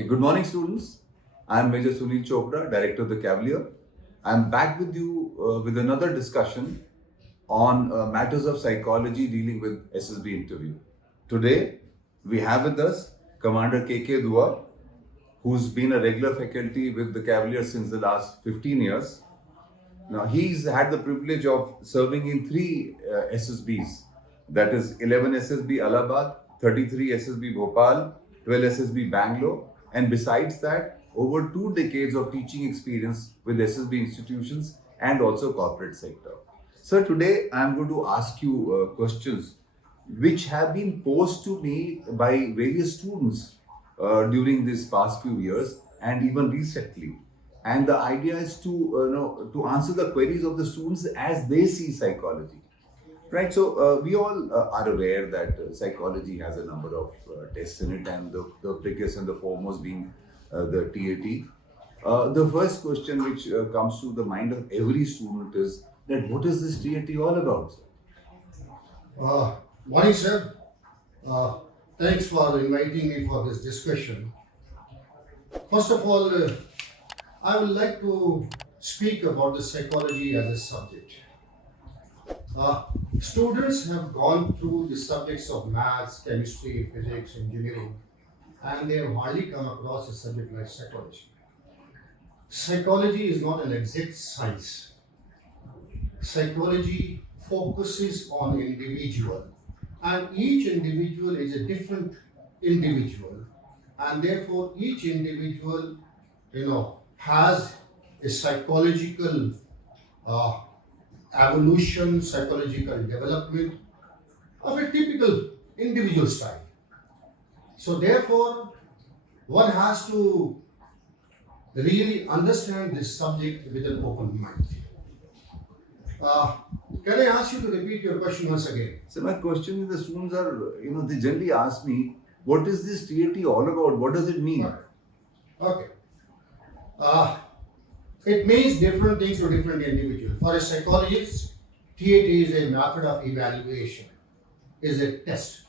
Okay, good morning students. I am Major Sunil Chopra, Director of the Cavalier. I am back with you with another discussion on matters of psychology dealing with SSB interview. Today, we have with us Commander K.K. Dua, who's been a regular faculty with the Cavalier since the last 15 years. Now, he's had the privilege of serving in 3 SSBs, that is 11 SSB Allahabad, 33 SSB Bhopal, 12 SSB Bangalore, and besides that, over 2 decades of teaching experience with SSB institutions and also corporate sector. So today I am going to ask you questions which have been posed to me by various students during these past few years and even recently. And the idea is to answer the queries of the students as they see psychology. Right, so we all are aware that psychology has a number of tests in it, and the biggest and the foremost being the TAT. The first question which comes to the mind of every student is that what is this TAT all about? Morning, sir. Thanks for inviting me for this discussion. First of all, I would like to speak about the psychology as a subject. Students have gone through the subjects of maths, chemistry, physics, engineering, and they have hardly come across a subject like psychology. Psychology is not an exact science. Psychology focuses on individual, and each individual is a different individual, and therefore each individual, has a psychological evolution, psychological development of a typical individual style. So therefore, one has to really understand this subject with an open mind. Can I ask you to repeat your question once again? So my question is, the students are, they generally ask me, what is this TAT all about? What does it mean? Okay. It means different things to different individuals. For a psychologist, TAT is a method of evaluation, is a test.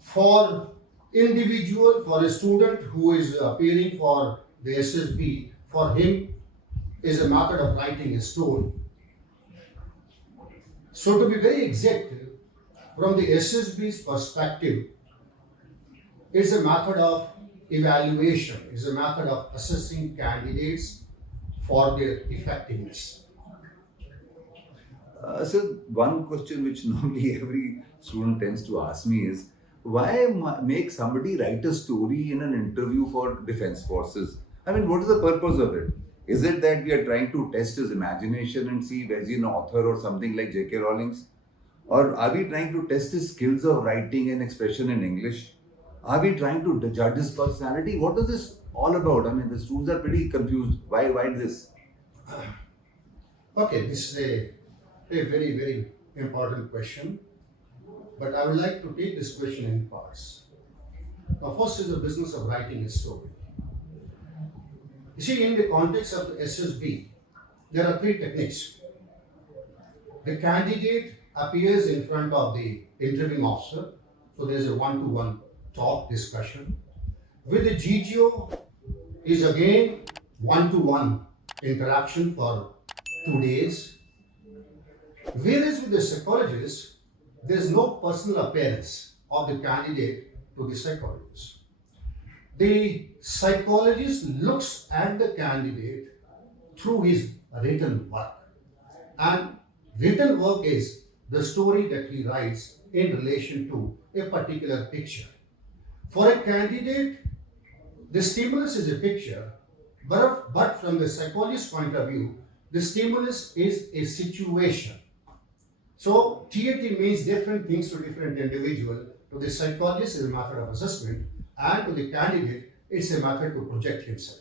For individual, for a student who is appearing for the SSB, for him is a method of writing a story. So to be very exact, from the SSB's perspective, it's a method of evaluation, is a method of assessing candidates for their effectiveness. So one question which normally every student tends to ask me is, why make somebody write a story in an interview for defense forces? I mean, what is the purpose of it? Is it that we are trying to test his imagination and see whether he's an author or something like J.K. Rowling's? Or are we trying to test his skills of writing and expression in English? Are we trying to judge his personality? What is this all about? I mean, the students are pretty confused. Why this? Okay, this is a very, very important question. But I would like to take this question in parts. Now, first is the business of writing a story. You see, in the context of the SSB, there are 3 techniques. The candidate appears in front of the interviewing officer, so there's a one-to-one talk discussion. With the GTO is again one-to-one interaction for 2 days. Whereas with the psychologist, there's no personal appearance of the candidate to the psychologist. The psychologist looks at the candidate through his written work. And written work is the story that he writes in relation to a particular picture. For a candidate, the stimulus is a picture, but from the psychologist's point of view, the stimulus is a situation. So TAT means different things to different individuals. To the psychologist, is a method of assessment, and to the candidate, it's a method to project himself.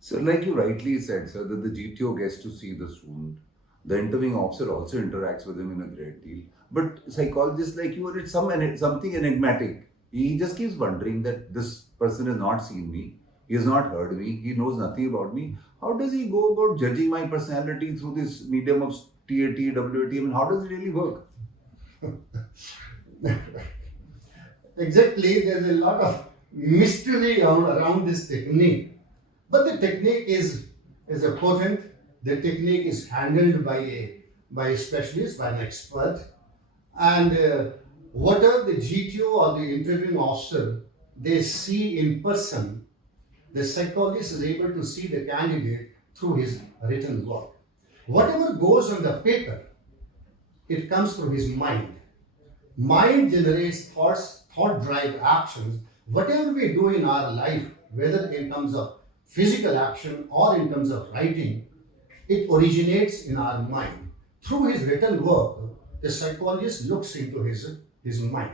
So like you rightly said, sir, that the GTO gets to see the student. The interviewing officer also interacts with him in a great deal. But psychologists like you, it's something enigmatic. He just keeps wondering that this person has not seen me, he has not heard me, he knows nothing about me. How does he go about judging my personality through this medium of TAT, WAT? I mean, how does it really work? Exactly, there's a lot of mystery around this technique. But the technique is a potent. The technique is handled by a specialist, by an expert, and whatever the GTO or the interviewing officer they see in person, the psychologist is able to see the candidate through his written work. Whatever goes on the paper, it comes through his mind. Mind generates thoughts, thought drive actions. Whatever we do in our life, whether in terms of physical action or in terms of writing, it originates in our mind. Through his written work, the psychologist looks into his mind.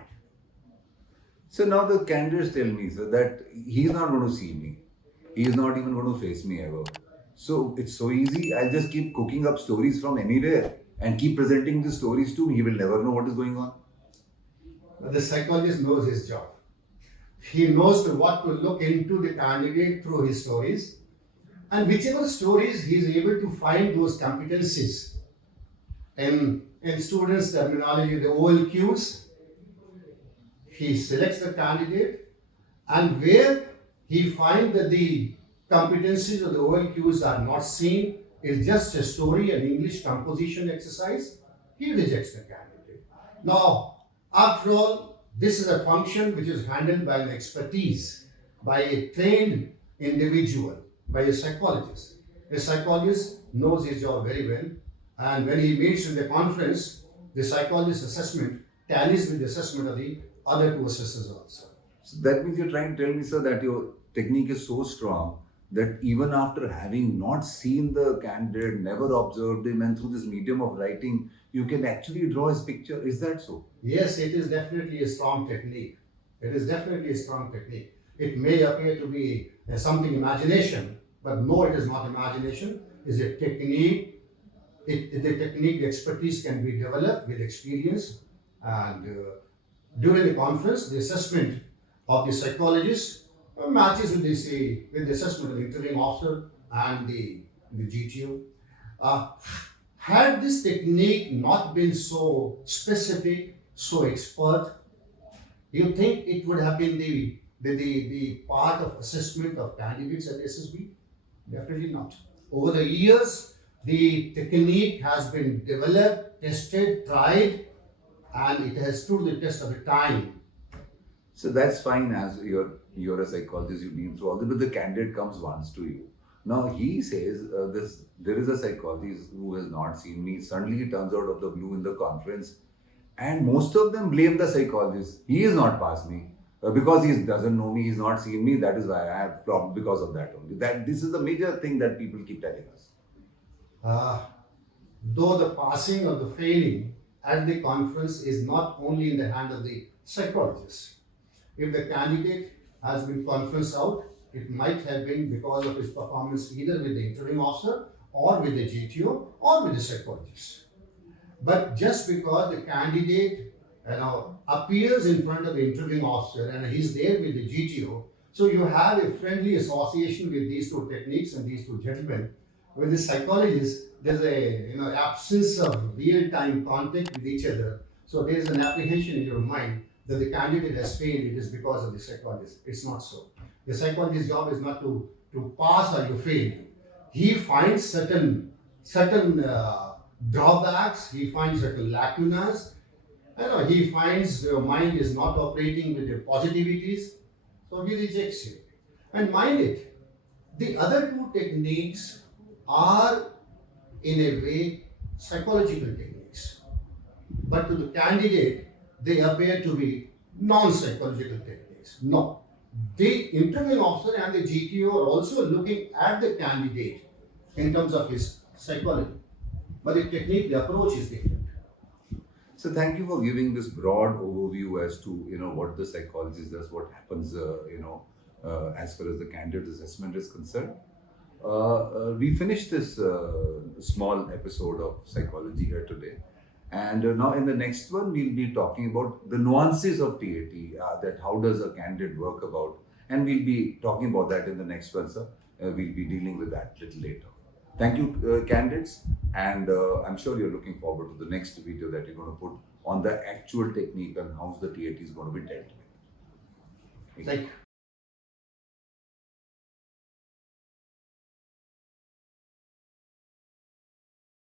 So now the candidates tell me, sir, that he is not going to see me. He is not even going to face me ever. So it's so easy. I'll just keep cooking up stories from anywhere and keep presenting the stories to him. He will never know what is going on. But the psychologist knows his job. He knows what to look into the candidate through his stories. And whichever stories he is able to find those competencies in students' terminology, the OLQs, he selects the candidate, and where he finds that the competencies of the OLQs are not seen, it's just a story, an English composition exercise, he rejects the candidate. Now, after all, this is a function which is handled by an expertise, by a trained individual, by a psychologist. A psychologist knows his job very well, and when he meets in the conference, the psychologist assessment tallies with the assessment of the other two assessors also. So that means you're trying to tell me, sir, that your technique is so strong that even after having not seen the candidate, never observed him, and through this medium of writing, you can actually draw his picture. Is that so? Yes, it is definitely a strong technique. It is definitely a strong technique. It may appear to be something imagination, but no, it is not imagination. It's a technique. The technique, the expertise can be developed with experience. And during the conference, the assessment of the psychologist matches with the assessment of the interviewing officer and the GTO. Had this technique not been so specific, so expert, you think it would have been the part of assessment of candidates at SSB? Definitely not. Over the years, the technique has been developed, tested, tried, and it has stood the test of the time. So that's fine, as you're a psychologist, you've been through all this, but the candidate comes once to you. Now he says, there is a psychologist who has not seen me. Suddenly he turns out of the blue in the conference, and most of them blame the psychologist. He has not passed me because he doesn't know me, he's not seen me. That is why I have problem because of that only. This is the major thing that people keep telling us. Though the passing or the failing at the conference is not only in the hand of the psychologist. If the candidate has been conferenced out, it might have been because of his performance either with the interviewing officer or with the GTO or with the psychologist. But just because the candidate appears in front of the interviewing officer and he's there with the GTO, so you have a friendly association with these two techniques and these two gentlemen. With the psychologist, there's a absence of real-time contact with each other. So there is an apprehension in your mind that the candidate has failed, it is because of the psychologist. It's not so. The psychologist's job is not to pass or you fail. He finds certain drawbacks, he finds certain lacunas. He finds your mind is not operating with the positivities, so he rejects it. And mind it, the other two techniques are in a way psychological techniques. But to the candidate, they appear to be non-psychological techniques. No. The interviewing officer and the GTO are also looking at the candidate in terms of his psychology. But the technique, the approach is different. So thank you for giving this broad overview as to what the psychologist does, what happens as far as the candidate assessment is concerned. We finished this small episode of psychology here today. And now in the next one, we'll be talking about the nuances of TAT, that how does a candidate work about, and we'll be talking about that in the next one, sir. We'll be dealing with that a little later. Thank you, candidates, and I'm sure you're looking forward to the next video that you're going to put on the actual technique and how the TAT is going to be dealt with. Thank you.